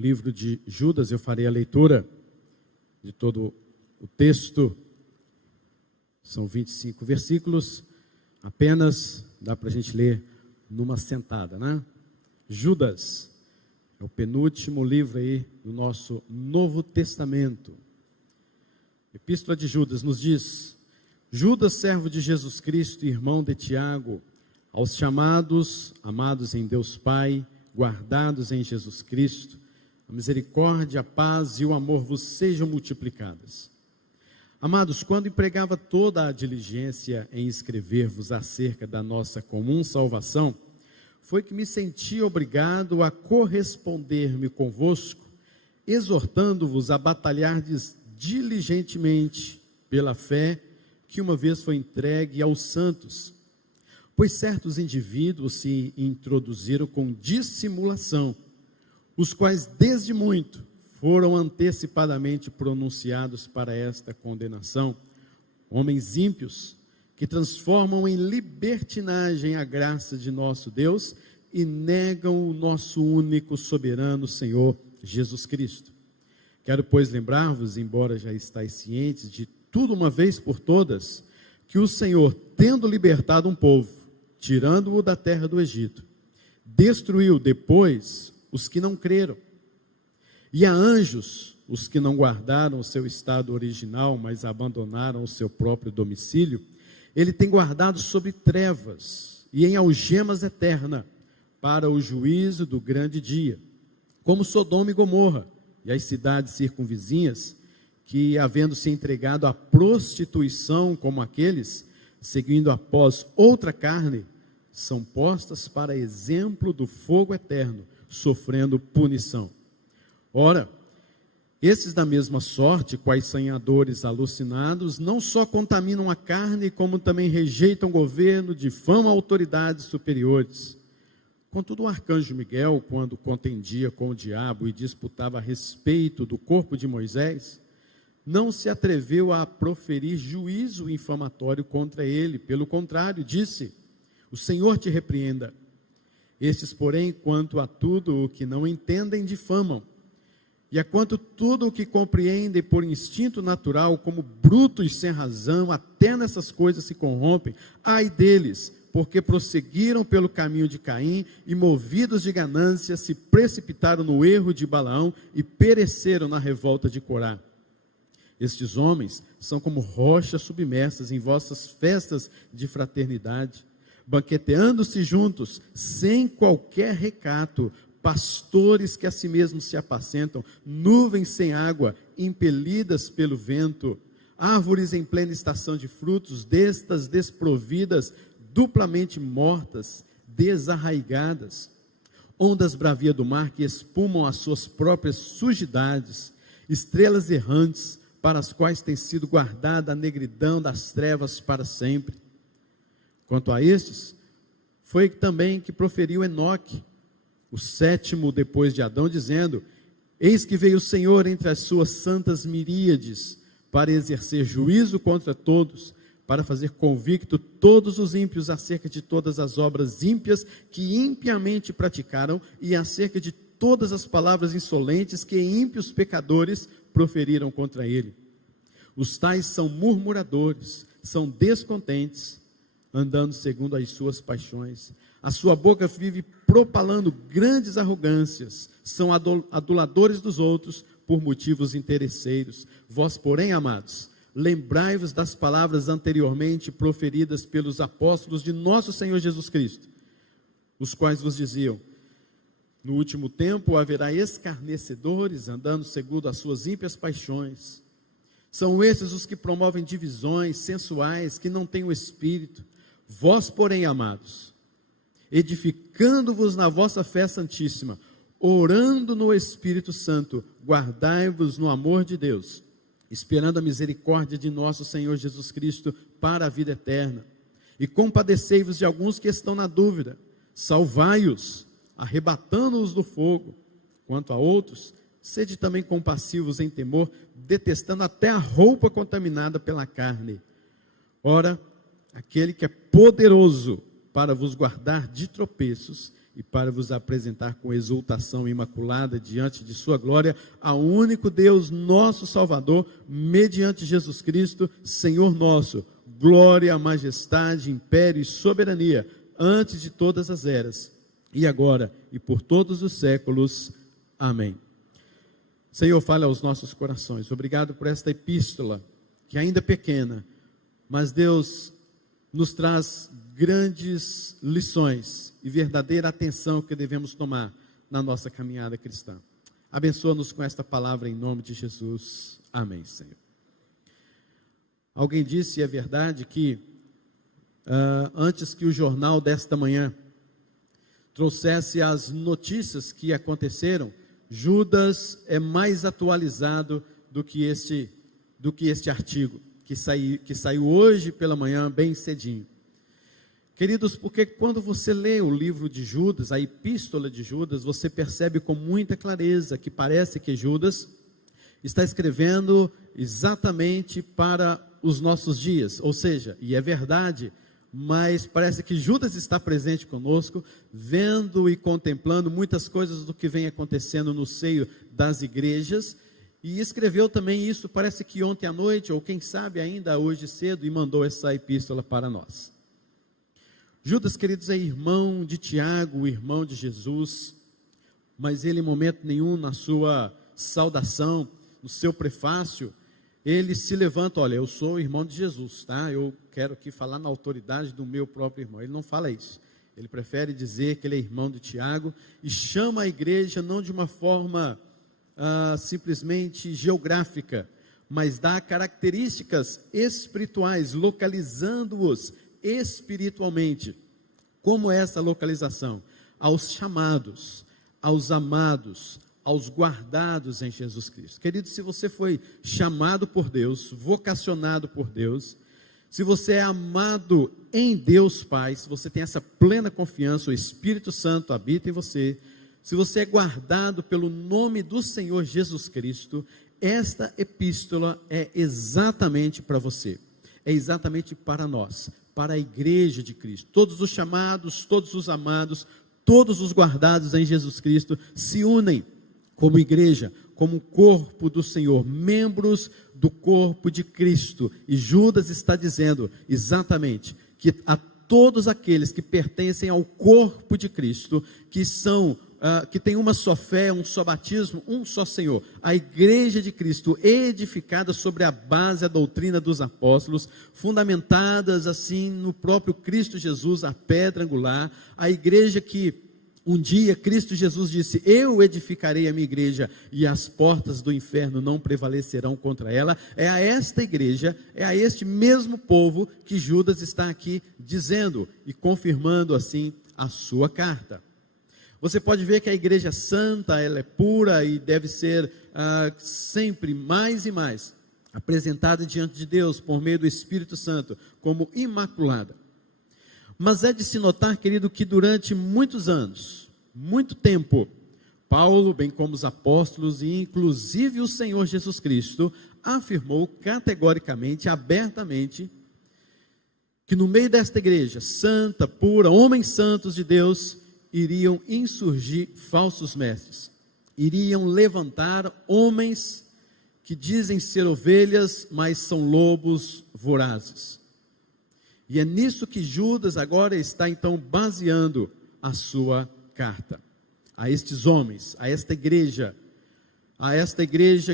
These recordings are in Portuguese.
livro de Judas. Eu farei a leitura de todo o texto. São 25 versículos, apenas dá para a gente ler numa sentada, né? Judas é o penúltimo livro aí do nosso Novo Testamento. Epístola de Judas nos diz: Judas, servo de Jesus Cristo, irmão de Tiago, aos chamados, amados em Deus Pai, guardados em Jesus Cristo, a misericórdia, a paz e o amor vos sejam multiplicadas. Amados, quando empregava toda a diligência em escrever-vos acerca da nossa comum salvação, foi que me senti obrigado a corresponder-me convosco, exortando-vos a batalhardes diligentemente pela fé que uma vez foi entregue aos santos. Pois certos indivíduos se introduziram com dissimulação, os quais desde muito foram antecipadamente pronunciados para esta condenação, homens ímpios, que transformam em libertinagem a graça de nosso Deus e negam o nosso único soberano Senhor Jesus Cristo. Quero, pois, lembrar-vos, embora já estáis cientes de tudo uma vez por todas, que o Senhor, tendo libertado um povo, tirando-o da terra do Egito, destruiu depois os que não creram. E a anjos, os que não guardaram o seu estado original, mas abandonaram o seu próprio domicílio, ele tem guardado sob trevas e em algemas eterna, para o juízo do grande dia, como Sodoma e Gomorra, e as cidades circunvizinhas, que, havendo se entregado à prostituição como aqueles, seguindo após outra carne, são postas para exemplo do fogo eterno, sofrendo punição. Ora, esses da mesma sorte, quais sonhadores alucinados, não só contaminam a carne, como também rejeitam o governo, difamam autoridades superiores. Contudo, o arcanjo Miguel, quando contendia com o diabo e disputava a respeito do corpo de Moisés, não se atreveu a proferir juízo infamatório contra ele. Pelo contrário, disse: o Senhor te repreenda. Estes, porém, quanto a tudo o que não entendem, difamam. E a quanto tudo o que compreendem por instinto natural, como brutos sem razão, até nessas coisas se corrompem. Ai deles, porque prosseguiram pelo caminho de Caim e, movidos de ganância, se precipitaram no erro de Balaão e pereceram na revolta de Corá. Estes homens são como rochas submersas em vossas festas de fraternidade, banqueteando-se juntos, sem qualquer recato, pastores que a si mesmos se apacentam, nuvens sem água, impelidas pelo vento, árvores em plena estação de frutos, destas desprovidas, duplamente mortas, desarraigadas, ondas bravia do mar que espumam as suas próprias sujidades, estrelas errantes, para as quais tem sido guardada a negridão das trevas para sempre. Quanto a estes, foi também que proferiu Enoque, o sétimo depois de Adão, dizendo: eis que veio o Senhor entre as suas santas miríades, para exercer juízo contra todos, para fazer convicto todos os ímpios acerca de todas as obras ímpias que impiamente praticaram, e acerca de todas as palavras insolentes que ímpios pecadores proferiram contra ele. Os tais são murmuradores, são descontentes, andando segundo as suas paixões. A sua boca vive propalando grandes arrogâncias, são aduladores dos outros por motivos interesseiros. Vós, porém, amados, lembrai-vos das palavras anteriormente proferidas pelos apóstolos de nosso Senhor Jesus Cristo, os quais vos diziam: no último tempo haverá escarnecedores, andando segundo as suas ímpias paixões. São esses os que promovem divisões sensuais, que não têm o Espírito. Vós, porém, amados, edificando-vos na vossa fé santíssima, orando no Espírito Santo, guardai-vos no amor de Deus, esperando a misericórdia de nosso Senhor Jesus Cristo para a vida eterna. E compadecei-vos de alguns que estão na dúvida, salvai-os, arrebatando-os do fogo. Quanto a outros, sede também compassivos em temor, detestando até a roupa contaminada pela carne. Ora, aquele que é poderoso para vos guardar de tropeços e para vos apresentar com exultação imaculada diante de sua glória, ao único Deus, nosso Salvador, mediante Jesus Cristo, Senhor nosso, glória, majestade, império e soberania, antes de todas as eras, e agora e por todos os séculos. Amém. Senhor, fale aos nossos corações. Obrigado por esta epístola, que ainda é pequena, mas Deus nos traz grandes lições e verdadeira atenção que devemos tomar na nossa caminhada cristã. Abençoa-nos com esta palavra em nome de Jesus. Amém, Senhor. Alguém disse, e é verdade, que antes que o jornal desta manhã trouxesse as notícias que aconteceram, Judas é mais atualizado do que este artigo, que saiu hoje pela manhã, bem cedinho. Queridos, porque quando você lê o livro de Judas, a epístola de Judas, você percebe com muita clareza que parece que Judas está escrevendo exatamente para os nossos dias, ou seja, e é verdade, mas parece que Judas está presente conosco, vendo e contemplando muitas coisas do que vem acontecendo no seio das igrejas, e escreveu também isso, parece que ontem à noite, ou quem sabe ainda hoje cedo, e mandou essa epístola para nós. Judas, queridos, é irmão de Tiago, irmão de Jesus, mas ele em momento nenhum na sua saudação, no seu prefácio, ele se levanta, olha, eu sou irmão de Jesus, tá? Eu quero aqui falar na autoridade do meu próprio irmão. Ele não fala isso, ele prefere dizer que ele é irmão de Tiago, e chama a igreja não de uma forma simplesmente geográfica, mas dá características espirituais, localizando-os espiritualmente. Como é essa localização? Aos chamados, aos amados, aos guardados em Jesus Cristo. Querido, se você foi chamado por Deus, vocacionado por Deus, se você é amado em Deus Pai, se você tem essa plena confiança, o Espírito Santo habita em você, se você é guardado pelo nome do Senhor Jesus Cristo, esta epístola é exatamente para você, é exatamente para nós, para a igreja de Cristo. Todos os chamados, todos os amados, todos os guardados em Jesus Cristo se unem como igreja, como corpo do Senhor, membros do corpo de Cristo. E Judas está dizendo exatamente que a todos aqueles que pertencem ao corpo de Cristo, que tem uma só fé, um só batismo, um só Senhor, a igreja de Cristo, edificada sobre a base, a doutrina dos apóstolos, fundamentadas assim no próprio Cristo Jesus, a pedra angular, a igreja que um dia Cristo Jesus disse, eu edificarei a minha igreja e as portas do inferno não prevalecerão contra ela. É a esta igreja, é a este mesmo povo que Judas está aqui dizendo e confirmando assim a sua carta. Você pode ver que a igreja santa, ela é pura e deve ser sempre mais e mais apresentada diante de Deus por meio do Espírito Santo como imaculada. Mas é de se notar, querido, que durante muitos anos, muito tempo, Paulo, bem como os apóstolos e inclusive o Senhor Jesus Cristo, afirmou categoricamente, abertamente, que no meio desta igreja santa, pura, homens santos de Deus, iriam insurgir falsos mestres, iriam levantar homens que dizem ser ovelhas, mas são lobos vorazes. E é nisso que Judas agora está então baseando a sua carta, a estes homens, a esta igreja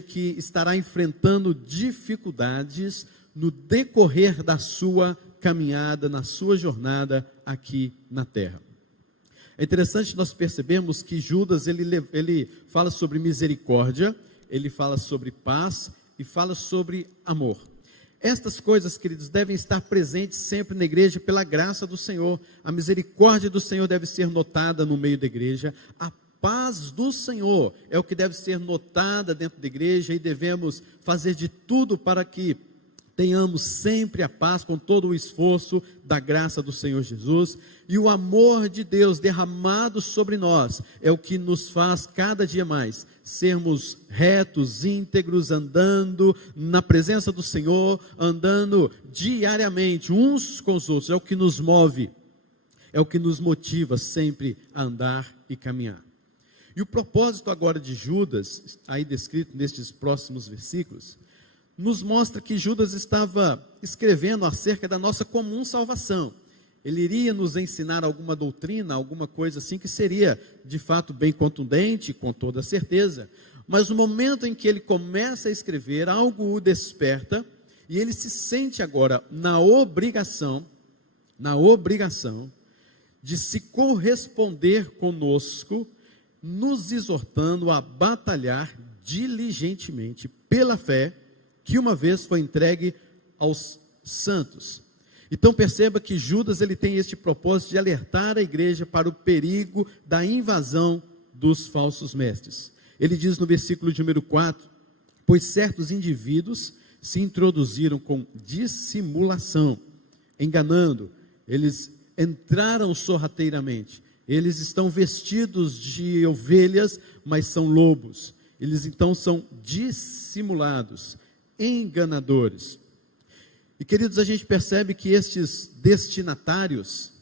que estará enfrentando dificuldades no decorrer da sua caminhada, na sua jornada aqui na terra. É interessante nós percebemos que Judas, ele fala sobre misericórdia, ele fala sobre paz e fala sobre amor. Estas coisas, queridos, devem estar presentes sempre na igreja pela graça do Senhor. A misericórdia do Senhor deve ser notada no meio da igreja. A paz do Senhor é o que deve ser notada dentro da igreja e devemos fazer de tudo para que tenhamos sempre a paz com todo o esforço da graça do Senhor Jesus, e o amor de Deus derramado sobre nós é o que nos faz cada dia mais sermos retos, íntegros, andando na presença do Senhor, andando diariamente uns com os outros, é o que nos move, é o que nos motiva sempre a andar e caminhar. E o propósito agora de Judas, aí descrito nestes próximos versículos, nos mostra que Judas estava escrevendo acerca da nossa comum salvação. Ele iria nos ensinar alguma doutrina, alguma coisa assim que seria de fato bem contundente, com toda certeza. Mas no momento em que ele começa a escrever, algo o desperta e ele se sente agora na obrigação de se corresponder conosco, nos exortando a batalhar diligentemente pela fé que uma vez foi entregue aos santos. Então perceba que Judas ele tem este propósito de alertar a igreja para o perigo da invasão dos falsos mestres. Ele diz no versículo de número 4, pois certos indivíduos se introduziram com dissimulação, enganando, eles entraram sorrateiramente, eles estão vestidos de ovelhas, mas são lobos, eles então são dissimulados, enganadores. E queridos, a gente percebe que estes destinatários,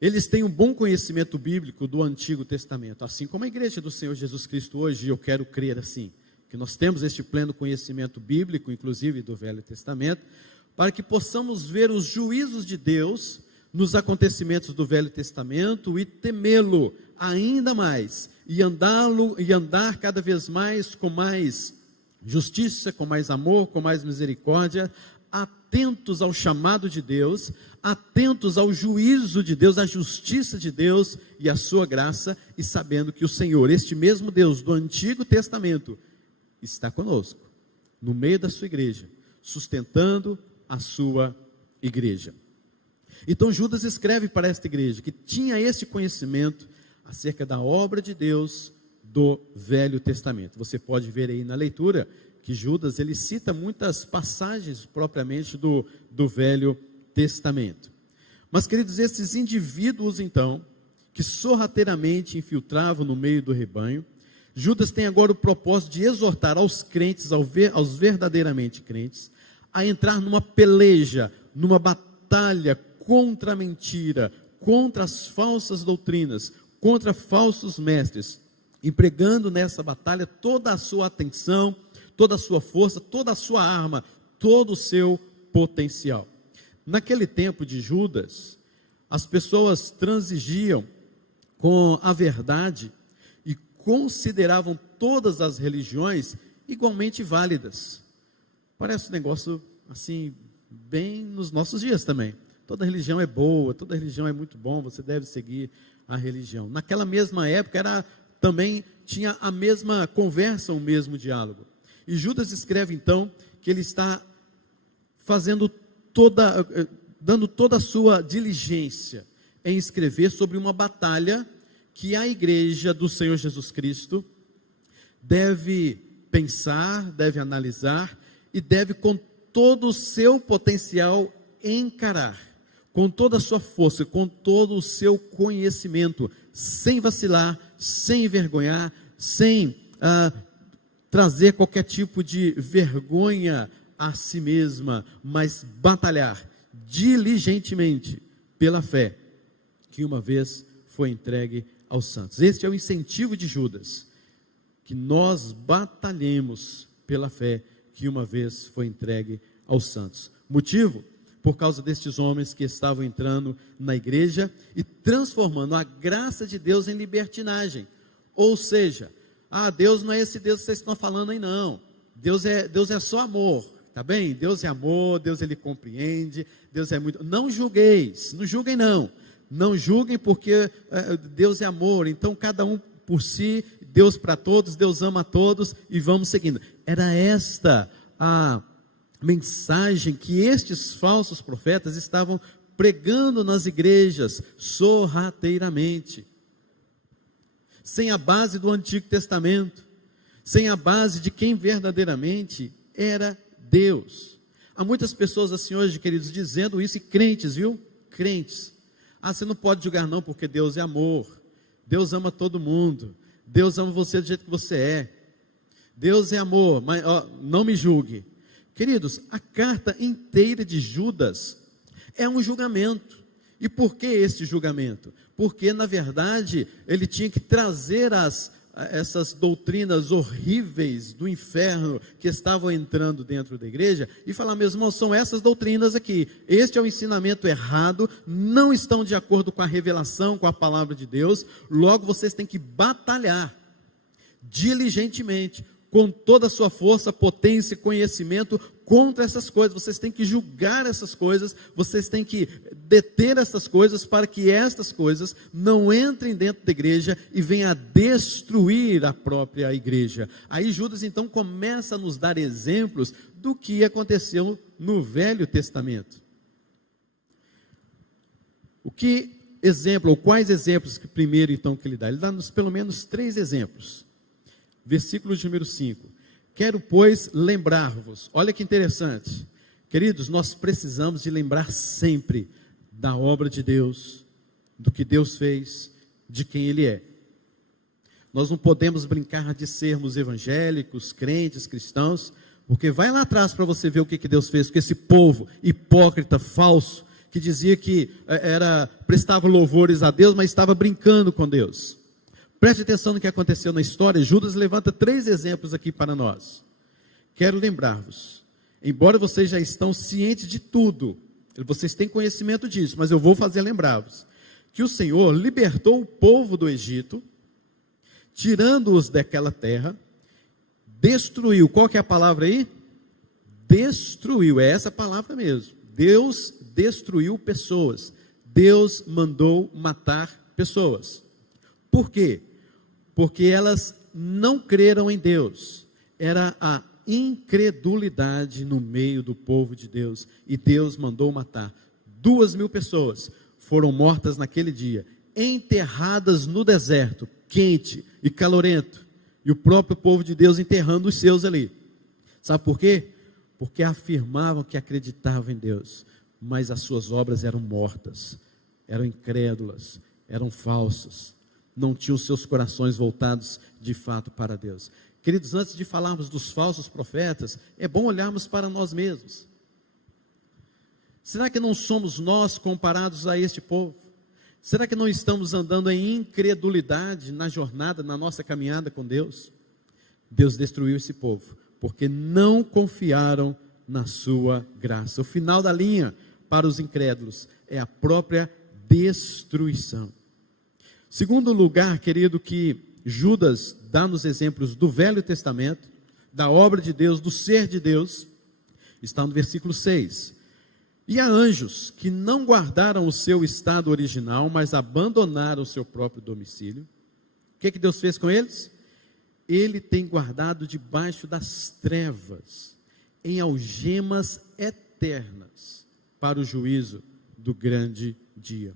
eles têm um bom conhecimento bíblico do Antigo Testamento, assim como a igreja do Senhor Jesus Cristo hoje, eu quero crer assim, que nós temos este pleno conhecimento bíblico, inclusive do Velho Testamento, para que possamos ver os juízos de Deus nos acontecimentos do Velho Testamento e temê-lo ainda mais, e andar cada vez mais com mais justiça, com mais amor, com mais misericórdia, atentos ao chamado de Deus, atentos ao juízo de Deus, à justiça de Deus e à sua graça, e sabendo que o Senhor, este mesmo Deus do Antigo Testamento, está conosco, no meio da sua igreja, sustentando a sua igreja. Então Judas escreve para esta igreja, que tinha este conhecimento acerca da obra de Deus do Velho Testamento. Você pode ver aí na leitura, que Judas ele cita muitas passagens propriamente do Velho Testamento. Mas queridos, esses indivíduos então, que sorrateiramente infiltravam no meio do rebanho, Judas tem agora o propósito de exortar aos crentes, aos verdadeiramente crentes, a entrar numa peleja, numa batalha contra a mentira, contra as falsas doutrinas, contra falsos mestres, empregando nessa batalha toda a sua atenção, toda a sua força, toda a sua arma, todo o seu potencial. Naquele tempo de Judas, as pessoas transigiam com a verdade e consideravam todas as religiões igualmente válidas. Parece um negócio assim, bem nos nossos dias também. Toda religião é boa, toda religião é muito bom, você deve seguir a religião. Naquela mesma época também tinha a mesma conversa, o mesmo diálogo. E Judas escreve então que ele está dando toda a sua diligência em escrever sobre uma batalha que a igreja do Senhor Jesus Cristo deve pensar, deve analisar e deve com todo o seu potencial encarar, com toda a sua força, com todo o seu conhecimento, sem vacilar, sem envergonhar, sem trazer qualquer tipo de vergonha a si mesma, mas batalhar diligentemente pela fé que uma vez foi entregue aos santos. Este é o incentivo de Judas, que nós batalhemos pela fé que uma vez foi entregue aos santos. Motivo? Por causa destes homens que estavam entrando na igreja e transformando a graça de Deus em libertinagem. Ou seja, Deus não é esse Deus que vocês estão falando aí não. Deus é só amor, tá bem? Deus é amor, Deus ele compreende, Deus é muito... Não julgueis, não julguem não. Não julguem porque Deus é amor, então cada um por si, Deus para todos, Deus ama a todos e vamos seguindo. Era esta a mensagem que estes falsos profetas estavam pregando nas igrejas sorrateiramente, sem a base do Antigo Testamento, sem a base de quem verdadeiramente era Deus. Há muitas pessoas assim hoje, queridos, dizendo isso, e crentes, viu? Crentes. Você não pode julgar não, porque Deus é amor, Deus ama todo mundo, Deus ama você do jeito que você é, Deus é amor, mas não me julgue. Queridos, a carta inteira de Judas é um julgamento, E por que este julgamento? Porque, na verdade, ele tinha que trazer essas doutrinas horríveis do inferno que estavam entrando dentro da igreja e falar, meus irmãos, são essas doutrinas aqui, este é o ensinamento errado, não estão de acordo com a revelação, com a palavra de Deus, logo vocês têm que batalhar diligentemente, com toda a sua força, potência e conhecimento contra essas coisas. Vocês têm que julgar essas coisas, vocês têm que deter essas coisas para que estas coisas não entrem dentro da igreja e venham a destruir a própria igreja. Aí Judas então começa a nos dar exemplos do que aconteceu no Velho Testamento. Quais exemplos que primeiro então que ele dá? Ele dá-nos pelo menos 3 exemplos. Versículo de número 5. Quero, pois, lembrar-vos. Olha que interessante. Queridos, nós precisamos de lembrar sempre da obra de Deus, do que Deus fez, de quem Ele é. Nós não podemos brincar de sermos evangélicos, crentes, cristãos, porque vai lá atrás para você ver o que Deus fez com esse povo hipócrita, falso, que dizia que prestava louvores a Deus, mas estava brincando com Deus. Preste atenção no que aconteceu na história. Judas levanta 3 exemplos aqui para nós. Quero lembrar-vos, embora vocês já estão cientes de tudo, vocês têm conhecimento disso, mas eu vou fazer lembrar-vos, que o Senhor libertou o povo do Egito, tirando-os daquela terra, destruiu, qual que é a palavra aí? Destruiu, é essa palavra mesmo. Deus destruiu pessoas, Deus mandou matar pessoas. Por quê? Porque elas não creram em Deus, era a incredulidade no meio do povo de Deus, e Deus mandou matar. 2.000 pessoas foram mortas naquele dia, enterradas no deserto, quente e calorento, e o próprio povo de Deus enterrando os seus ali. Sabe por quê? Porque afirmavam que acreditavam em Deus, mas as suas obras eram mortas, eram incrédulas, eram falsas, não tinham seus corações voltados de fato para Deus. Queridos, antes de falarmos dos falsos profetas, é bom olharmos para nós mesmos. Será que não somos nós comparados a este povo? Será que não estamos andando em incredulidade na jornada, na nossa caminhada com Deus? Deus destruiu esse povo, porque não confiaram na sua graça. O final da linha para os incrédulos é a própria destruição. Segundo lugar, querido, que Judas dá nos exemplos do Velho Testamento, da obra de Deus, do ser de Deus, está no versículo 6. E há anjos que não guardaram o seu estado original, mas abandonaram o seu próprio domicílio. O que Deus fez com eles? Ele tem guardado debaixo das trevas, em algemas eternas, para o juízo do grande dia.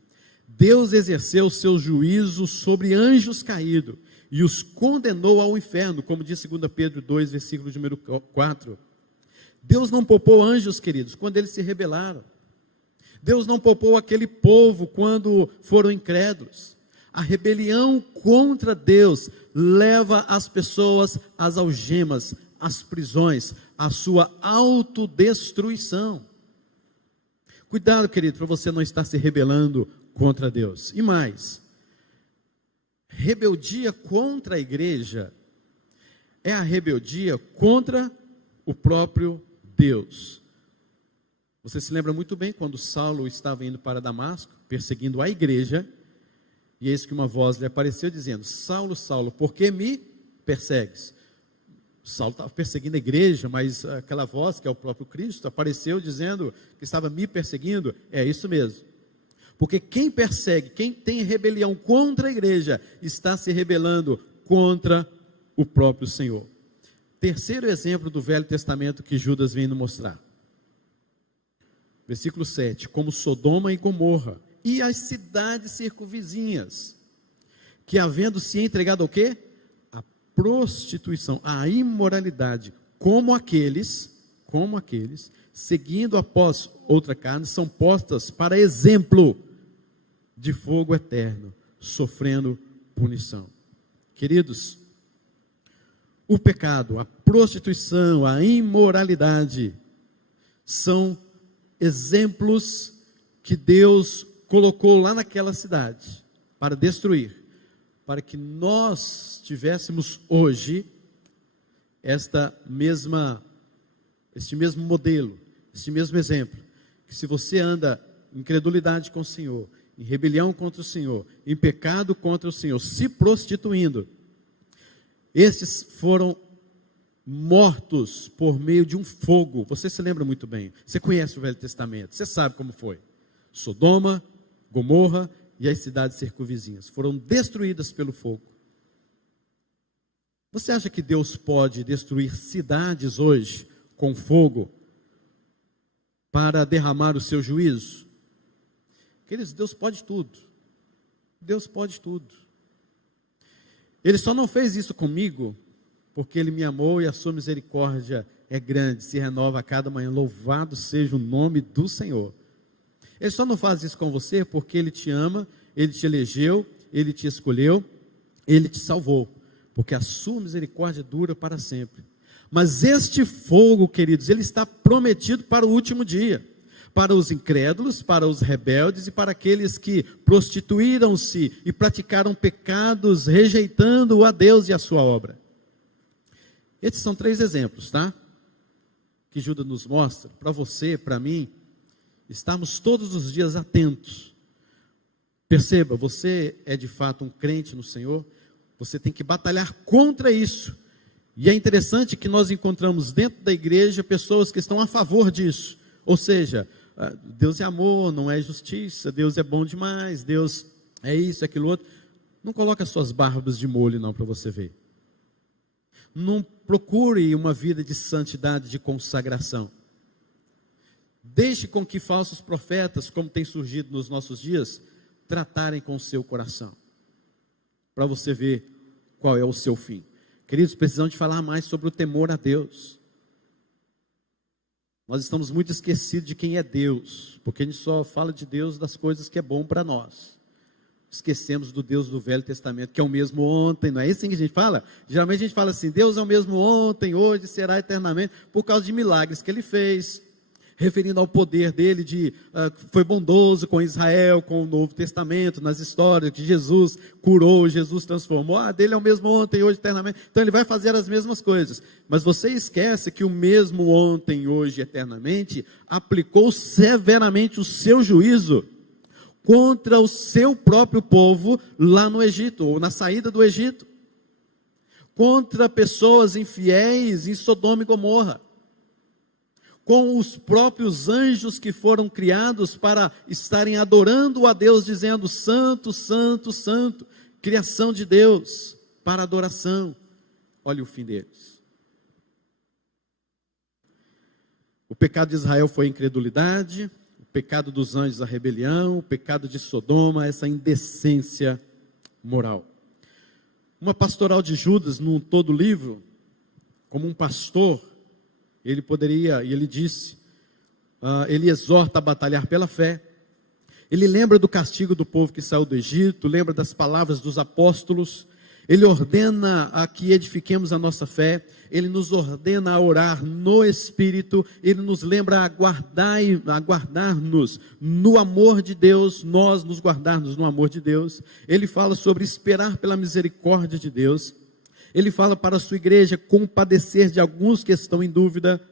Deus exerceu o seu juízo sobre anjos caídos e os condenou ao inferno, como diz 2 Pedro 2, versículo número 4. Deus não poupou anjos, queridos, quando eles se rebelaram. Deus não poupou aquele povo quando foram incrédulos. A rebelião contra Deus leva as pessoas às algemas, às prisões, à sua autodestruição. Cuidado, querido, para você não estar se rebelando contra Deus. E mais, rebeldia contra a igreja é a rebeldia contra o próprio Deus. Você se lembra muito bem quando Saulo estava indo para Damasco, perseguindo a igreja, e eis que uma voz lhe apareceu dizendo: Saulo, Saulo, por que me persegues? Saulo estava perseguindo a igreja, mas aquela voz, que é o próprio Cristo, apareceu dizendo que estava me perseguindo. É isso mesmo. Porque quem persegue, quem tem rebelião contra a igreja, está se rebelando contra o próprio Senhor. Terceiro exemplo do Velho Testamento que Judas vem nos mostrar. Versículo 7. Como Sodoma e Gomorra e as cidades circunvizinhas, que havendo se entregado ao quê? A prostituição, a imoralidade, como aqueles, seguindo após outra carne, são postas para exemplo de fogo eterno, sofrendo punição. Queridos, o pecado, a prostituição, a imoralidade, são exemplos que Deus colocou lá naquela cidade para destruir, para que nós tivéssemos hoje este mesmo modelo, este mesmo exemplo, que se você anda em incredulidade com o Senhor, em rebelião contra o Senhor, em pecado contra o Senhor, se prostituindo, estes foram mortos por meio de um fogo. Você se lembra muito bem, você conhece o Velho Testamento, você sabe como foi. Sodoma, Gomorra e as cidades circunvizinhas foram destruídas pelo fogo. Você acha que Deus pode destruir cidades hoje com fogo para derramar o seu juízo? Queridos, Deus pode tudo. Deus pode tudo. Ele só não fez isso comigo porque Ele me amou e a sua misericórdia é grande, se renova a cada manhã. Louvado seja o nome do Senhor. Ele só não faz isso com você porque Ele te ama, Ele te elegeu, Ele te escolheu, Ele te salvou, porque a sua misericórdia dura para sempre. Mas este fogo, queridos, ele está prometido para o último dia, para os incrédulos, para os rebeldes e para aqueles que prostituíram-se e praticaram pecados, rejeitando a Deus e a sua obra. Esses são 3 exemplos, tá? Que Judas nos mostra, para você, para mim, estamos todos os dias atentos. Perceba, você é de fato um crente no Senhor, você tem que batalhar contra isso. E é interessante que nós encontramos dentro da igreja pessoas que estão a favor disso. Ou seja, Deus é amor, não é justiça, Deus é bom demais, Deus é isso, é aquilo outro. Não coloca suas barbas de molho não para você ver. Não procure uma vida de santidade, de consagração. Deixe com que falsos profetas, como tem surgido nos nossos dias, tratarem com o seu coração, para você ver qual é o seu fim. Queridos, precisamos de falar mais sobre o temor a Deus. Nós estamos muito esquecidos de quem é Deus, porque a gente só fala de Deus das coisas que é bom para nós. Esquecemos do Deus do Velho Testamento, que é o mesmo ontem, não é isso que a gente fala? Geralmente a gente fala assim, Deus é o mesmo ontem, hoje, será eternamente, por causa de milagres que Ele fez, referindo ao poder dele foi bondoso com Israel, com o Novo Testamento, nas histórias que Jesus curou, Jesus transformou, dele é o mesmo ontem, hoje, eternamente, então Ele vai fazer as mesmas coisas, mas você esquece que o mesmo ontem, hoje, eternamente, aplicou severamente o seu juízo contra o seu próprio povo lá no Egito, ou na saída do Egito, contra pessoas infiéis em Sodoma e Gomorra, com os próprios anjos que foram criados para estarem adorando a Deus, dizendo, santo, santo, santo, criação de Deus, para adoração. Olha o fim deles. O pecado de Israel foi a incredulidade, o pecado dos anjos a rebelião, o pecado de Sodoma, essa indecência moral. Uma pastoral de Judas, num todo livro, como um pastor, ele poderia, e ele disse, ele exorta a batalhar pela fé, ele lembra do castigo do povo que saiu do Egito, lembra das palavras dos apóstolos, ele ordena a que edifiquemos a nossa fé, ele nos ordena a orar no Espírito, ele nos lembra a guardar-nos no amor de Deus, nós nos guardarmos no amor de Deus, ele fala sobre esperar pela misericórdia de Deus, ele fala para a sua igreja compadecer de alguns que estão em dúvida.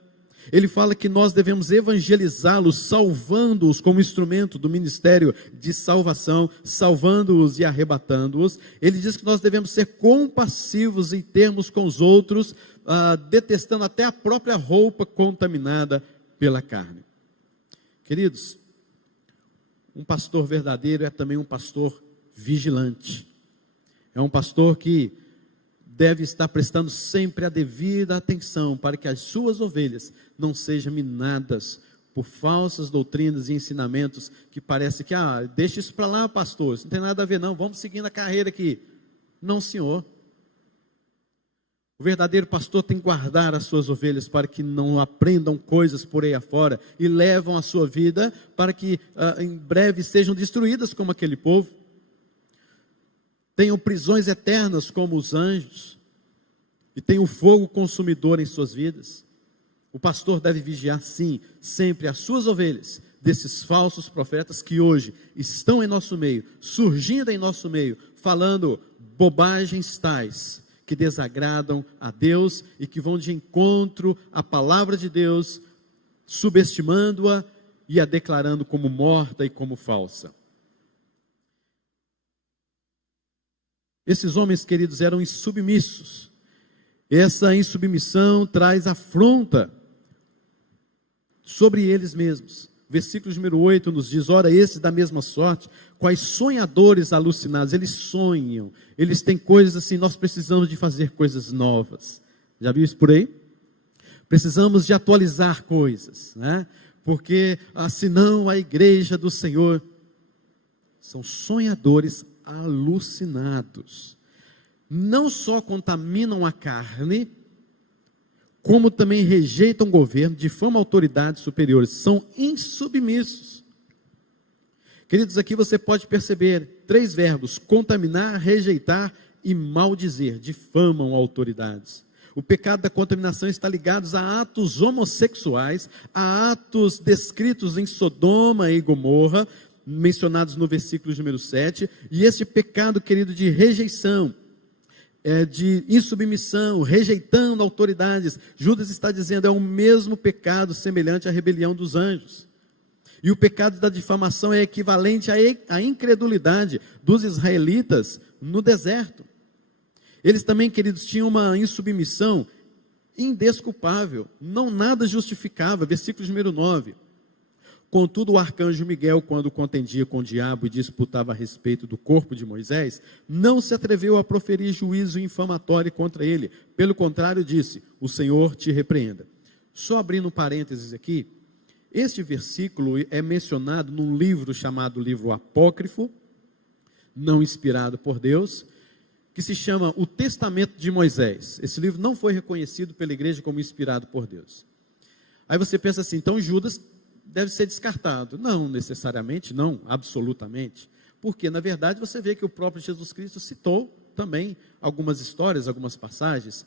Ele fala que nós devemos evangelizá-los, salvando-os como instrumento do ministério de salvação, salvando-os e arrebatando-os. Ele diz que nós devemos ser compassivos em termos com os outros, detestando até a própria roupa contaminada pela carne. Queridos, um pastor verdadeiro é também um pastor vigilante. É um pastor que deve estar prestando sempre a devida atenção para que as suas ovelhas não sejam minadas por falsas doutrinas e ensinamentos que parece que, deixa isso para lá, pastor, isso não tem nada a ver não, vamos seguindo a carreira aqui. Não, senhor. O verdadeiro pastor tem que guardar as suas ovelhas para que não aprendam coisas por aí afora e levam a sua vida para que em breve sejam destruídas como aquele povo. Tenham prisões eternas como os anjos, e tenham fogo consumidor em suas vidas. O pastor deve vigiar sim, sempre as suas ovelhas, desses falsos profetas que hoje estão em nosso meio, surgindo em nosso meio, falando bobagens tais que desagradam a Deus e que vão de encontro à palavra de Deus, subestimando-a e a declarando como morta e como falsa. Esses homens, queridos, eram insubmissos. Essa insubmissão traz afronta sobre eles mesmos. Versículo número 8 nos diz: ora, esses da mesma sorte, quais sonhadores alucinados, eles sonham, eles têm coisas assim, nós precisamos de fazer coisas novas. Já viu isso por aí? Precisamos de atualizar coisas, né? Porque senão a igreja do Senhor são sonhadores alucinados. Não só contaminam a carne, como também rejeitam o governo, difamam autoridades superiores, são insubmissos. Queridos, aqui você pode perceber 3 verbos: contaminar, rejeitar e maldizer, difamam autoridades. O pecado da contaminação está ligado a atos homossexuais, a atos descritos em Sodoma e Gomorra, mencionados no versículo número 7, e esse pecado, querido, de rejeição, de insubmissão, rejeitando autoridades, Judas está dizendo, é o mesmo pecado semelhante à rebelião dos anjos. E o pecado da difamação é equivalente à incredulidade dos israelitas no deserto. Eles também, queridos, tinham uma insubmissão indesculpável, não nada justificava. Versículo número 9. Contudo, o arcanjo Miguel, quando contendia com o diabo e disputava a respeito do corpo de Moisés, não se atreveu a proferir juízo infamatório contra ele. Pelo contrário, disse: o Senhor te repreenda. Só abrindo um parênteses aqui, este versículo é mencionado num livro chamado livro apócrifo, não inspirado por Deus, que se chama O Testamento de Moisés. Esse livro não foi reconhecido pela igreja como inspirado por Deus. Aí você pensa assim, então Judas deve ser descartado. Não necessariamente, não, absolutamente. Porque, na verdade, você vê que o próprio Jesus Cristo citou também algumas histórias, algumas passagens.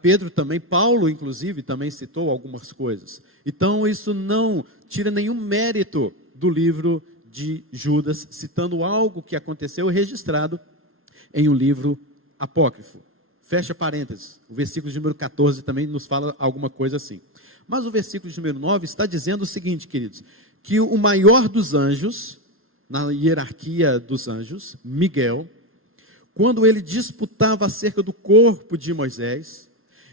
Pedro também, Paulo, inclusive, também citou algumas coisas. Então, isso não tira nenhum mérito do livro de Judas, citando algo que aconteceu registrado em um livro apócrifo. Fecha parênteses. O versículo de número 14 também nos fala alguma coisa assim. Mas o versículo de número 9 está dizendo o seguinte, queridos, que o maior dos anjos, na hierarquia dos anjos, Miguel, quando ele disputava acerca do corpo de Moisés,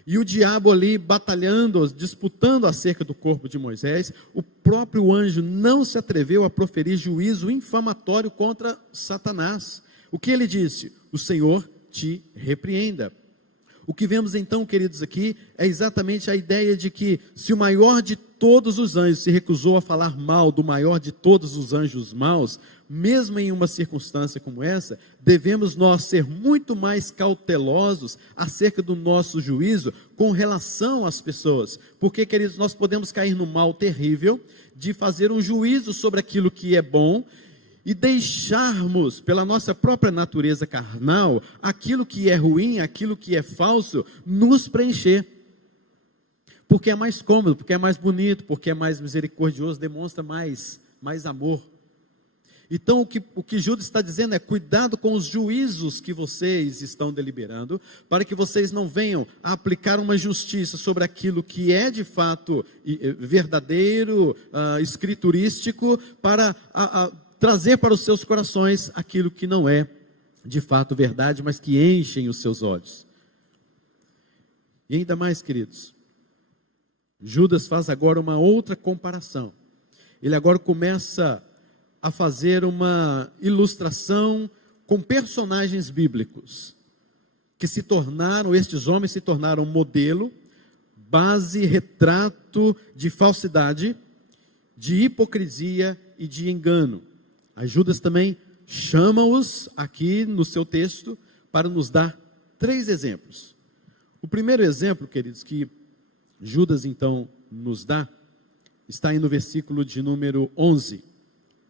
e o diabo ali batalhando, disputando acerca do corpo de Moisés, o próprio anjo não se atreveu a proferir juízo infamatório contra Satanás. O que ele disse? O Senhor te repreenda. O que vemos então, queridos, aqui, é exatamente a ideia de que se o maior de todos os anjos se recusou a falar mal do maior de todos os anjos maus, mesmo em uma circunstância como essa, devemos nós ser muito mais cautelosos acerca do nosso juízo com relação às pessoas. Porque, queridos, nós podemos cair no mal terrível de fazer um juízo sobre aquilo que é bom, e deixarmos, pela nossa própria natureza carnal, aquilo que é ruim, aquilo que é falso, nos preencher. Porque é mais cômodo, porque é mais bonito, porque é mais misericordioso, demonstra mais amor. Então, o que Judas está dizendo é, cuidado com os juízos que vocês estão deliberando, para que vocês não venham a aplicar uma justiça sobre aquilo que é de fato verdadeiro, escriturístico, para trazer para os seus corações aquilo que não é de fato verdade, mas que enchem os seus olhos. E ainda mais, queridos, Judas faz agora uma outra comparação. Ele agora começa a fazer uma ilustração com personagens bíblicos, que estes homens se tornaram modelo, base, retrato de falsidade, de hipocrisia e de engano. A Judas também chama-os aqui no seu texto para nos dar 3 exemplos. O primeiro exemplo, queridos, que Judas então nos dá, está aí no versículo de número 11.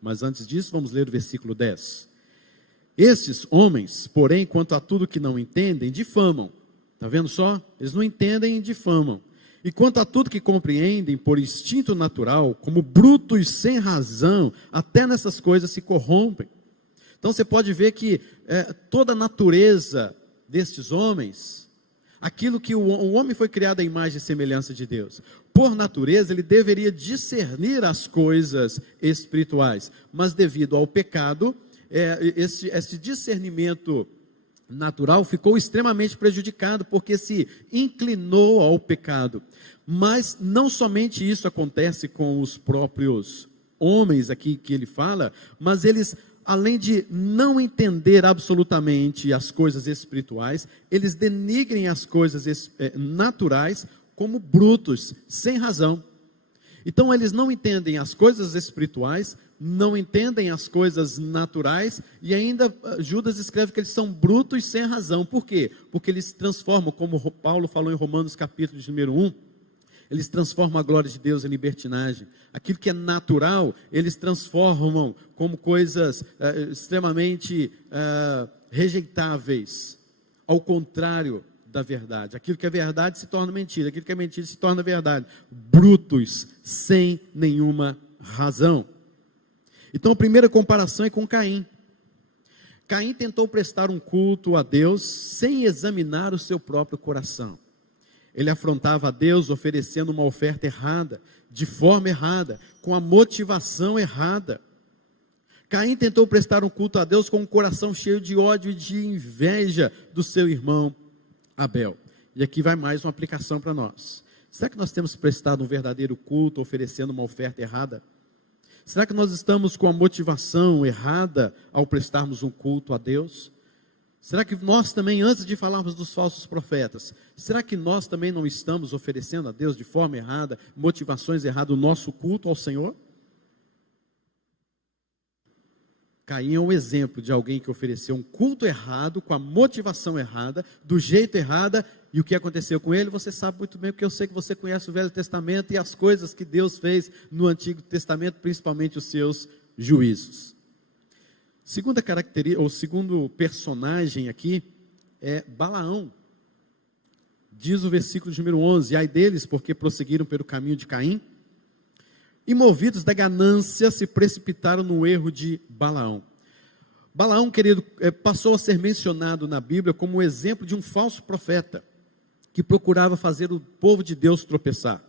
Mas antes disso, vamos ler o versículo 10. Estes homens, porém, quanto a tudo que não entendem, difamam. Está vendo só? Eles não entendem e difamam. E quanto a tudo que compreendem por instinto natural, como brutos sem razão, até nessas coisas se corrompem. Então você pode ver que toda a natureza destes homens, aquilo que o homem foi criado à imagem e semelhança de Deus, por natureza ele deveria discernir as coisas espirituais, mas devido ao pecado, esse discernimento natural ficou extremamente prejudicado, porque se inclinou ao pecado. Mas não somente isso acontece com os próprios homens aqui que ele fala, mas eles, além de não entender absolutamente as coisas espirituais, eles denigrem as coisas naturais como brutos, sem razão. Então eles não entendem as coisas espirituais, não entendem as coisas naturais, e ainda Judas escreve que eles são brutos sem razão. Por quê? Porque eles se transformam, como Paulo falou em Romanos capítulo de número 1, eles transformam a glória de Deus em libertinagem. Aquilo que é natural, eles transformam como coisas extremamente rejeitáveis, ao contrário da verdade. Aquilo que é verdade se torna mentira, aquilo que é mentira se torna verdade. Brutos, sem nenhuma razão. Então a primeira comparação é com Caim. Caim tentou prestar um culto a Deus sem examinar o seu próprio coração. Ele afrontava a Deus oferecendo uma oferta errada, de forma errada, com a motivação errada. Caim tentou prestar um culto a Deus com um coração cheio de ódio e de inveja do seu irmão Abel. E aqui vai mais uma aplicação para nós. Será que nós temos prestado um verdadeiro culto oferecendo uma oferta errada? Será que nós estamos com a motivação errada ao prestarmos um culto a Deus? Será que nós também, antes de falarmos dos falsos profetas, será que nós também não estamos oferecendo a Deus de forma errada, motivações erradas, o nosso culto ao Senhor? Caim é um exemplo de alguém que ofereceu um culto errado, com a motivação errada, do jeito errado, e o que aconteceu com ele, você sabe muito bem, porque eu sei que você conhece o Velho Testamento e as coisas que Deus fez no Antigo Testamento, principalmente os seus juízos. Segunda característica, ou segundo personagem aqui, é Balaão. Diz o versículo de número 11, ai deles, porque prosseguiram pelo caminho de Caim, e movidos da ganância, se precipitaram no erro de Balaão. Balaão, querido, passou a ser mencionado na Bíblia como um exemplo de um falso profeta, que procurava fazer o povo de Deus tropeçar.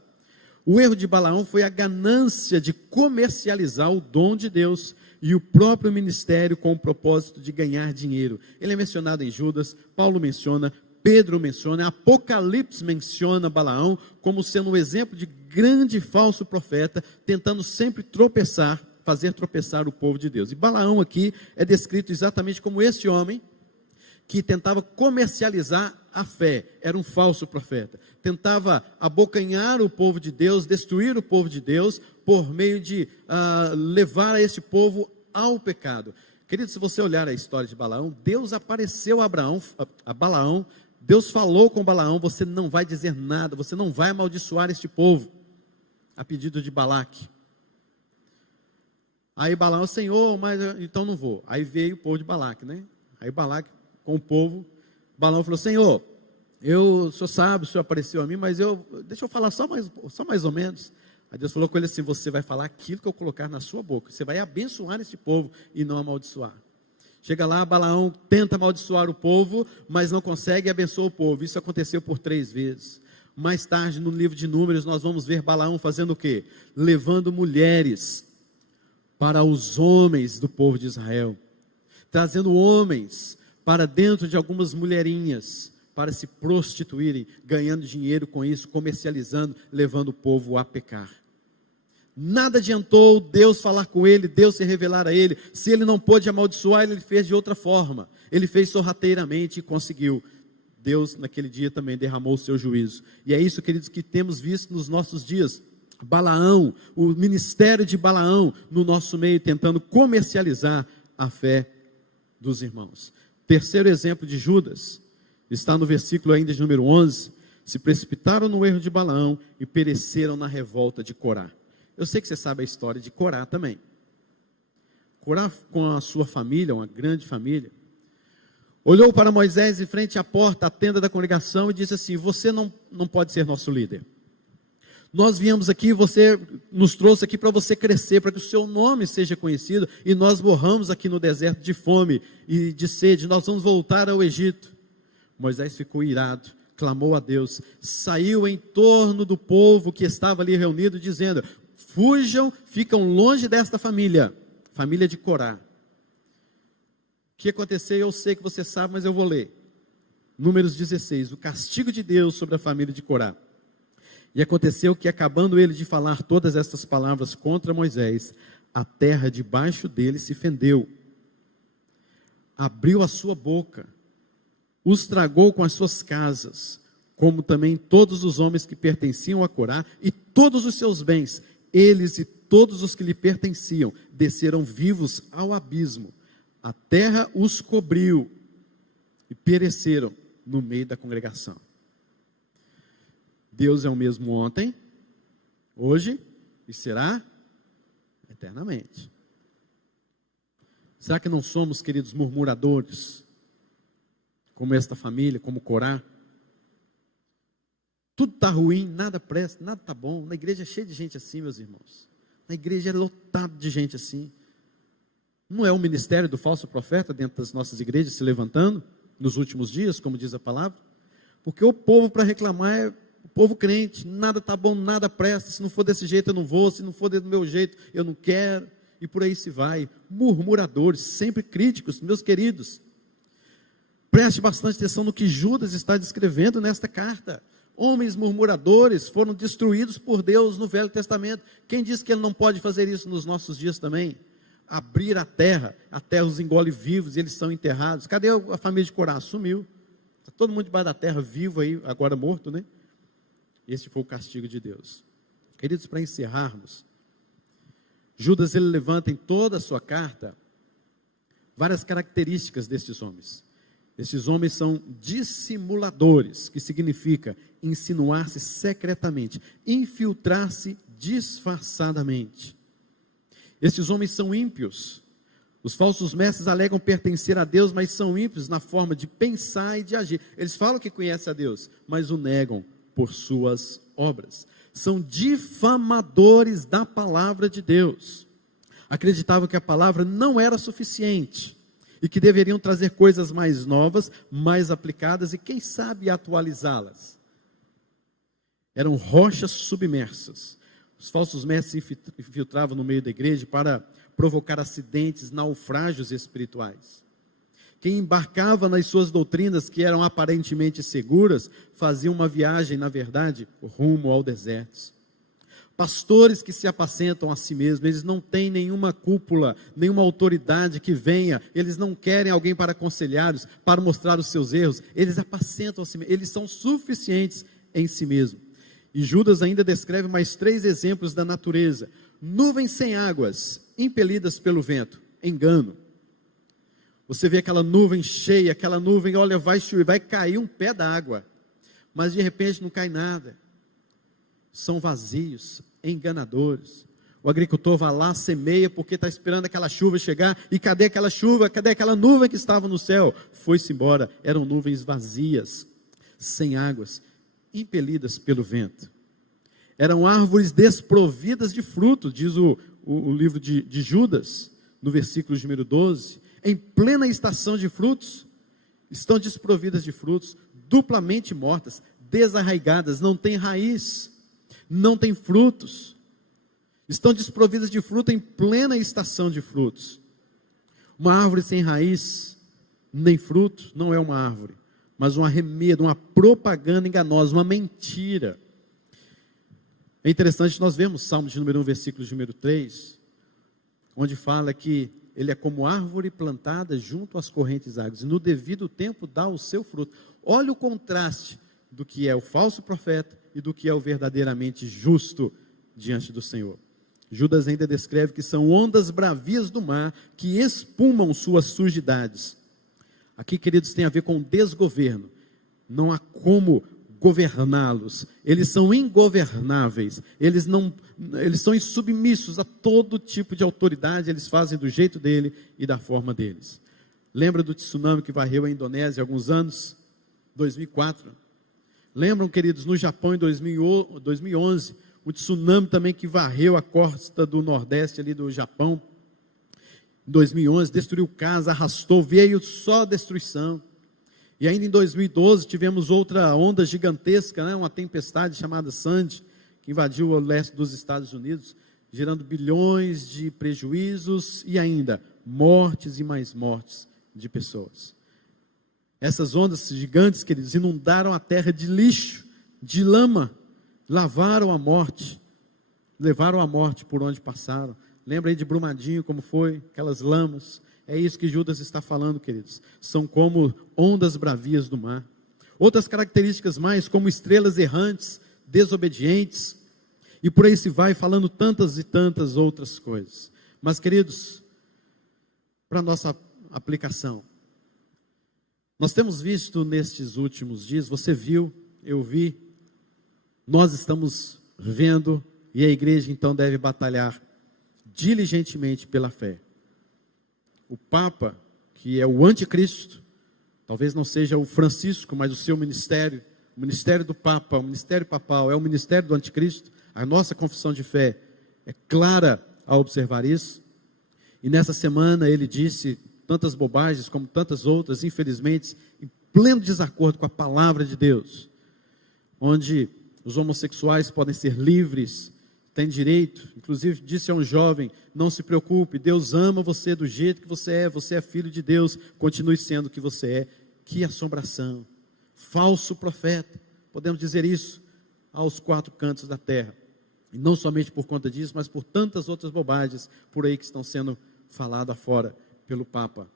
O erro de Balaão foi a ganância de comercializar o dom de Deus e o próprio ministério com o propósito de ganhar dinheiro. Ele é mencionado em Judas, Paulo menciona, Pedro menciona, Apocalipse menciona Balaão como sendo um exemplo de grande falso profeta, tentando sempre fazer tropeçar o povo de Deus. E Balaão aqui é descrito exatamente como esse homem que tentava comercializar a fé, era um falso profeta, tentava abocanhar o povo de Deus, destruir o povo de Deus, por meio de levar a esse povo ao pecado. Querido, se você olhar a história de Balaão, Deus apareceu a Balaão, Deus falou com Balaão, você não vai dizer nada, você não vai amaldiçoar este povo, a pedido de Balaque. Aí Balaão, Senhor, mas então não vou. Aí veio o povo de Balaque, né? Aí Balaque com o povo, Balaão falou, Senhor, o senhor sabe, o senhor apareceu a mim, mas deixa eu falar só mais ou menos. Aí Deus falou com ele assim, você vai falar aquilo que eu colocar na sua boca, você vai abençoar esse povo e não amaldiçoar. Chega lá, Balaão tenta amaldiçoar o povo, mas não consegue e abençoa o povo. Isso aconteceu por 3 vezes. Mais tarde, no livro de Números, nós vamos ver Balaão fazendo o quê? Levando mulheres para os homens do povo de Israel, trazendo homens para dentro de algumas mulherinhas, para se prostituírem, ganhando dinheiro com isso, comercializando, levando o povo a pecar. Nada adiantou Deus falar com ele, Deus se revelar a ele. Se ele não pôde amaldiçoar, ele fez de outra forma. Ele fez sorrateiramente e conseguiu. Deus naquele dia também derramou o seu juízo. E é isso, queridos, que temos visto nos nossos dias. Balaão, o ministério de Balaão no nosso meio, tentando comercializar a fé dos irmãos. Terceiro exemplo de Judas, está no versículo ainda de número 11. Se precipitaram no erro de Balaão e pereceram na revolta de Corá. Eu sei que você sabe a história de Corá também. Corá, com a sua família, uma grande família, olhou para Moisés em frente à porta, à tenda da congregação, e disse assim, você não pode ser nosso líder. Nós viemos aqui, você nos trouxe aqui para você crescer, para que o seu nome seja conhecido, e nós morramos aqui no deserto de fome e de sede, nós vamos voltar ao Egito. Moisés ficou irado, clamou a Deus, saiu em torno do povo que estava ali reunido, dizendo: fujam, ficam longe desta família, família de Corá. O que aconteceu eu sei que você sabe, mas eu vou ler. Números 16, o castigo de Deus sobre a família de Corá. E aconteceu que, acabando ele de falar todas estas palavras contra Moisés, a terra debaixo dele se fendeu, abriu a sua boca, os tragou com as suas casas, como também todos os homens que pertenciam a Corá, e todos os seus bens, eles e todos os que lhe pertenciam, desceram vivos ao abismo, a terra os cobriu, e pereceram no meio da congregação. Deus é o mesmo ontem, hoje e será eternamente. Será que não somos, queridos, murmuradores, como esta família, como Corá? Tudo está ruim, nada presta, nada está bom. Na igreja é cheio de gente assim, meus irmãos. Na igreja é lotado de gente assim. Não é o ministério do falso profeta dentro das nossas igrejas se levantando nos últimos dias, como diz a palavra? Porque o povo para reclamar é o povo crente, nada está bom, nada presta, se não for desse jeito eu não vou, se não for do meu jeito eu não quero, e por aí se vai. Murmuradores, sempre críticos, meus queridos. Preste bastante atenção no que Judas está descrevendo nesta carta. Homens murmuradores foram destruídos por Deus no Velho Testamento. Quem diz que ele não pode fazer isso nos nossos dias também? Abrir a terra os engole vivos e eles são enterrados. Cadê a família de Corá? Sumiu. Está todo mundo debaixo da terra, vivo aí, agora morto, né? Esse foi o castigo de Deus. Queridos, para encerrarmos, Judas ele levanta em toda a sua carta várias características destes homens. Esses homens são dissimuladores, que significa insinuar-se secretamente, infiltrar-se disfarçadamente. Estes homens são ímpios. Os falsos mestres alegam pertencer a Deus, mas são ímpios na forma de pensar e de agir. Eles falam que conhecem a Deus, mas o negam por suas obras. São difamadores da palavra de Deus. Acreditavam que a palavra não era suficiente e que deveriam trazer coisas mais novas, mais aplicadas e quem sabe atualizá-las. Eram rochas submersas. Os falsos mestres se infiltravam no meio da igreja para provocar acidentes, naufrágios espirituais. Quem embarcava nas suas doutrinas, que eram aparentemente seguras, fazia uma viagem, na verdade, rumo ao deserto. Pastores que se apacentam a si mesmos, eles não têm nenhuma cúpula, nenhuma autoridade que venha, eles não querem alguém para aconselhá-los, para mostrar os seus erros, eles apacentam a si mesmos, eles são suficientes em si mesmos. E Judas ainda descreve mais 3 exemplos da natureza: nuvens sem águas, impelidas pelo vento, engano. Você vê aquela nuvem cheia, aquela nuvem, olha, vai chover, vai cair um pé d'água, mas de repente não cai nada. São vazios, enganadores. O agricultor vai lá, semeia, porque está esperando aquela chuva chegar, e cadê aquela chuva? Cadê aquela nuvem que estava no céu? Foi-se embora, eram nuvens vazias, sem águas, impelidas pelo vento. Eram árvores desprovidas de frutos, diz o livro de Judas, no versículo de número 12, em plena estação de frutos, estão desprovidas de frutos, duplamente mortas, desarraigadas, não têm raiz, não têm frutos, estão desprovidas de fruto em plena estação de frutos. Uma árvore sem raiz, nem fruto, não é uma árvore, mas um arremedo, uma propaganda enganosa, uma mentira. É interessante, nós vemos Salmo de número 1, versículo de número 3, onde fala que ele é como árvore plantada junto às correntes águas, e no devido tempo dá o seu fruto. Olha o contraste do que é o falso profeta e do que é o verdadeiramente justo diante do Senhor. Judas ainda descreve que são ondas bravias do mar que espumam suas sujidades. Aqui, queridos, tem a ver com desgoverno. Não há como governá-los, eles são ingovernáveis, eles são insubmissos a todo tipo de autoridade, eles fazem do jeito dele e da forma deles. Lembra do tsunami que varreu a Indonésia há alguns anos? 2004. Lembram, queridos, no Japão em 2011, um tsunami também que varreu a costa do Nordeste ali do Japão, em 2011, destruiu casa, arrastou, veio só destruição. E ainda em 2012 tivemos outra onda gigantesca, né? Uma tempestade chamada Sandy, que invadiu o leste dos Estados Unidos, gerando bilhões de prejuízos e ainda mortes e mais mortes de pessoas. Essas ondas gigantes, queridos, inundaram a terra de lixo, de lama, levaram a morte por onde passaram. Lembra aí de Brumadinho, como foi, aquelas lamas. É isso que Judas está falando, queridos. São como ondas bravias do mar. Outras características mais, como estrelas errantes, desobedientes, e por aí se vai falando tantas e tantas outras coisas. Mas, queridos, para a nossa aplicação, nós temos visto nestes últimos dias, você viu, eu vi, nós estamos vendo, e a igreja então deve batalhar diligentemente pela fé. O Papa, que é o anticristo, talvez não seja o Francisco, mas o seu ministério, o ministério do Papa, o ministério papal, é o ministério do anticristo. A nossa confissão de fé é clara ao observar isso. E nessa semana ele disse tantas bobagens como tantas outras, infelizmente, em pleno desacordo com a palavra de Deus, onde os homossexuais podem ser livres, têm direito. Inclusive disse a um jovem: não se preocupe, Deus ama você do jeito que você é filho de Deus, continue sendo o que você é. Que assombração, falso profeta, podemos dizer isso aos quatro cantos da terra, e não somente por conta disso, mas por tantas outras bobagens por aí que estão sendo faladas afora pelo Papa.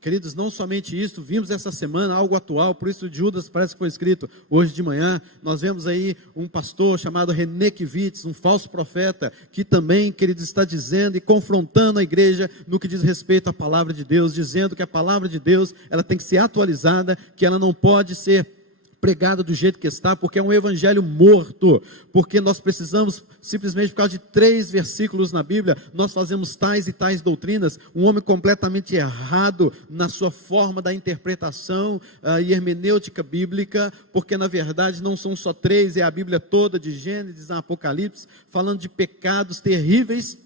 Queridos, não somente isso, vimos essa semana algo atual, por isso Judas parece que foi escrito hoje de manhã. Nós vemos aí um pastor chamado René Kivitz, um falso profeta, que também, queridos, está dizendo e confrontando a igreja no que diz respeito à palavra de Deus, dizendo que a palavra de Deus, ela tem que ser atualizada, que ela não pode ser pregada do jeito que está, porque é um evangelho morto, porque nós precisamos, simplesmente por causa de 3 versículos na Bíblia, nós fazemos tais e tais doutrinas. Um homem completamente errado na sua forma da interpretação e hermenêutica bíblica, porque na verdade não são só 3, é a Bíblia toda, de Gênesis a Apocalipse, falando de pecados terríveis,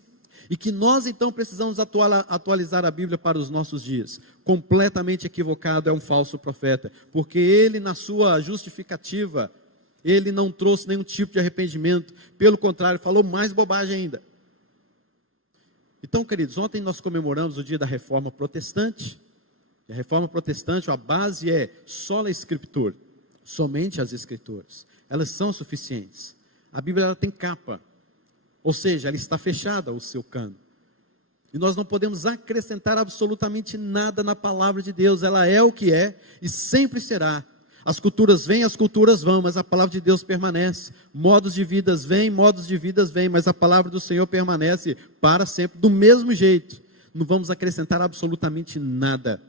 e que nós então precisamos atualizar a Bíblia para os nossos dias. Completamente equivocado é um falso profeta, porque ele, na sua justificativa, ele não trouxe nenhum tipo de arrependimento, pelo contrário, falou mais bobagem ainda. Então, queridos, ontem nós comemoramos o dia da Reforma Protestante. A Reforma Protestante, a base é sola Escritura, somente as Escrituras, elas são suficientes. A Bíblia, ela tem capa, ou seja, ela está fechada, o seu cano. E nós não podemos acrescentar absolutamente nada na palavra de Deus. Ela é o que é e sempre será. As culturas vêm, as culturas vão, mas a palavra de Deus permanece. Modos de vidas vêm, modos de vidas vêm, mas a palavra do Senhor permanece para sempre, do mesmo jeito. Não vamos acrescentar absolutamente nada.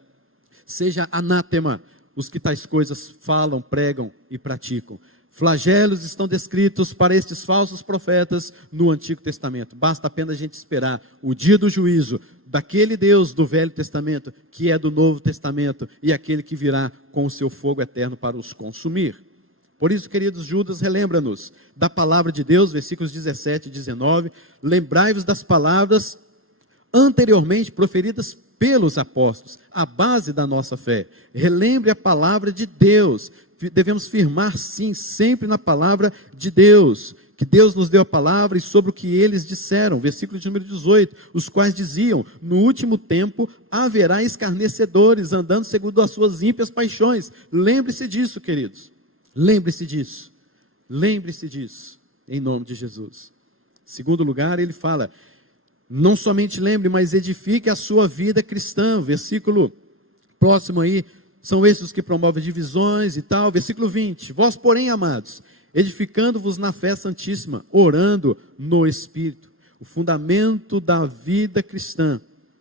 Seja anátema os que tais coisas falam, pregam e praticam. Flagelos estão descritos para estes falsos profetas no Antigo Testamento. Basta apenas a gente esperar o dia do juízo daquele Deus do Velho Testamento, que é do Novo Testamento, e aquele que virá com o seu fogo eterno para os consumir. Por isso, queridos, Judas relembra-nos da palavra de Deus, versículos 17 e 19. Lembrai-vos das palavras anteriormente proferidas pelos apóstolos, a base da nossa fé. Relembre a palavra de Deus. Devemos firmar sim, sempre na palavra de Deus, que Deus nos deu a palavra e sobre o que eles disseram, versículo de número 18, os quais diziam: no último tempo haverá escarnecedores, andando segundo as suas ímpias paixões. Lembre-se disso, queridos, lembre-se disso, em nome de Jesus. Segundo lugar, ele fala, não somente lembre, mas edifique a sua vida cristã, versículo próximo aí, são esses os que promovem divisões e tal. Versículo 20, vós porém, amados, edificando-vos na fé santíssima, orando no Espírito. O fundamento da vida cristã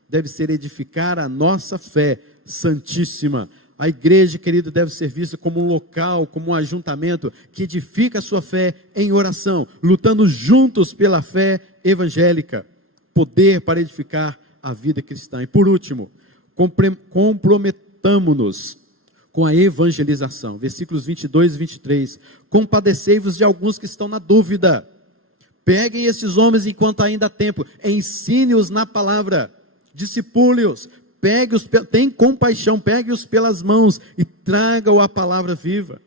deve ser edificar a nossa fé santíssima. A igreja, querido, deve ser vista como um local, como um ajuntamento que edifica a sua fé em oração, lutando juntos pela fé evangélica, poder para edificar a vida cristã. E por último, comprometamos-nos com a evangelização, versículos 22 e 23, compadecei-vos de alguns que estão na dúvida, Peguem esses homens enquanto ainda há tempo, ensine-os na palavra, discipule-os, tem compaixão, pegue-os pelas mãos e traga-o a palavra viva.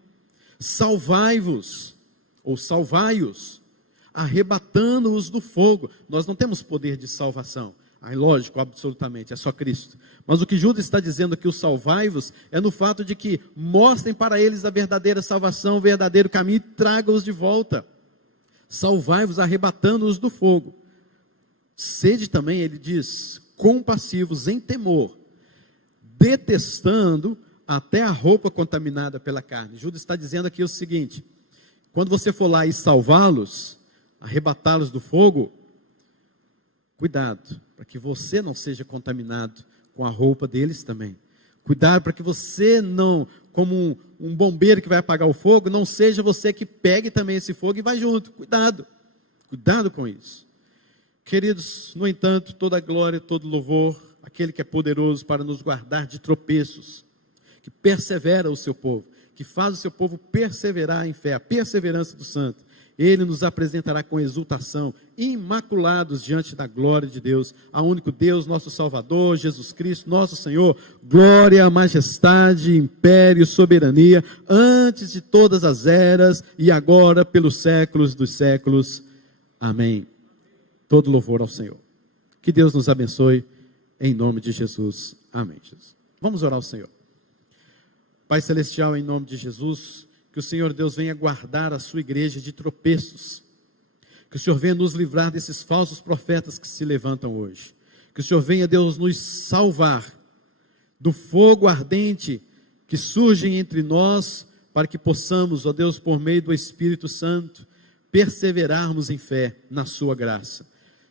Salvai-vos, ou salvai-os, arrebatando-os do fogo. Nós não temos poder de salvação, lógico, absolutamente, é só Cristo. Mas o que Judas está dizendo aqui, o salvai-vos, é no fato de que mostrem para eles a verdadeira salvação, o verdadeiro caminho, e tragam-os de volta. Salvai-vos, arrebatando-os do fogo. Sede também, ele diz, compassivos em temor, detestando até a roupa contaminada pela carne. Judas está dizendo aqui o seguinte: quando você for lá e salvá-los, arrebatá-los do fogo, cuidado, para que você não seja contaminado com a roupa deles também. Cuidado para que você não, como um bombeiro que vai apagar o fogo, não seja você que pegue também esse fogo e vai junto. Cuidado, cuidado com isso. Queridos, no entanto, toda glória, todo louvor, aquele que é poderoso para nos guardar de tropeços, que persevera o seu povo, que faz o seu povo perseverar em fé, a perseverança do santo. Ele nos apresentará com exultação, imaculados diante da glória de Deus, a único Deus, nosso Salvador, Jesus Cristo, nosso Senhor, glória, majestade, império, soberania, antes de todas as eras, e agora pelos séculos dos séculos. Amém. Todo louvor ao Senhor. Que Deus nos abençoe, em nome de Jesus. Amém. Jesus. Vamos orar ao Senhor. Pai Celestial, em nome de Jesus, que o Senhor Deus venha guardar a sua igreja de tropeços, que o Senhor venha nos livrar desses falsos profetas que se levantam hoje, que o Senhor venha, Deus, nos salvar do fogo ardente que surge entre nós, para que possamos, ó Deus, por meio do Espírito Santo, perseverarmos em fé na sua graça.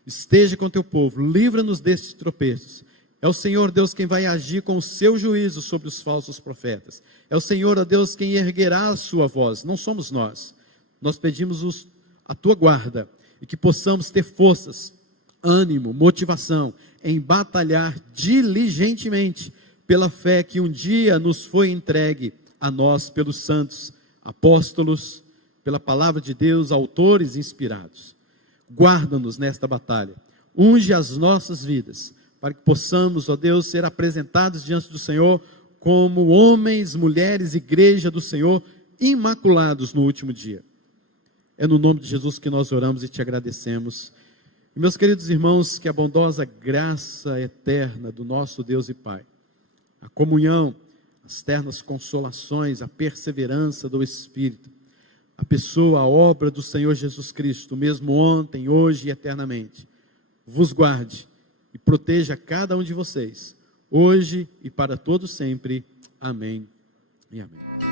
Esteja com teu povo, livra-nos destes tropeços. É o Senhor, Deus, quem vai agir com o seu juízo sobre os falsos profetas. É o Senhor, ó Deus, quem erguerá a sua voz, não somos nós. Nós pedimos a tua guarda, e que possamos ter forças, ânimo, motivação, em batalhar diligentemente, pela fé que um dia nos foi entregue a nós pelos santos apóstolos, pela palavra de Deus, autores inspirados. Guarda-nos nesta batalha, unge as nossas vidas, para que possamos, ó Deus, ser apresentados diante do Senhor como homens, mulheres, igreja do Senhor, imaculados no último dia. É no nome de Jesus que nós oramos e te agradecemos. E, meus queridos irmãos, que a bondosa graça eterna do nosso Deus e Pai, a comunhão, as ternas consolações, a perseverança do Espírito, a pessoa, a obra do Senhor Jesus Cristo, mesmo ontem, hoje e eternamente, vos guarde e proteja cada um de vocês, hoje e para todo sempre. Amém e amém.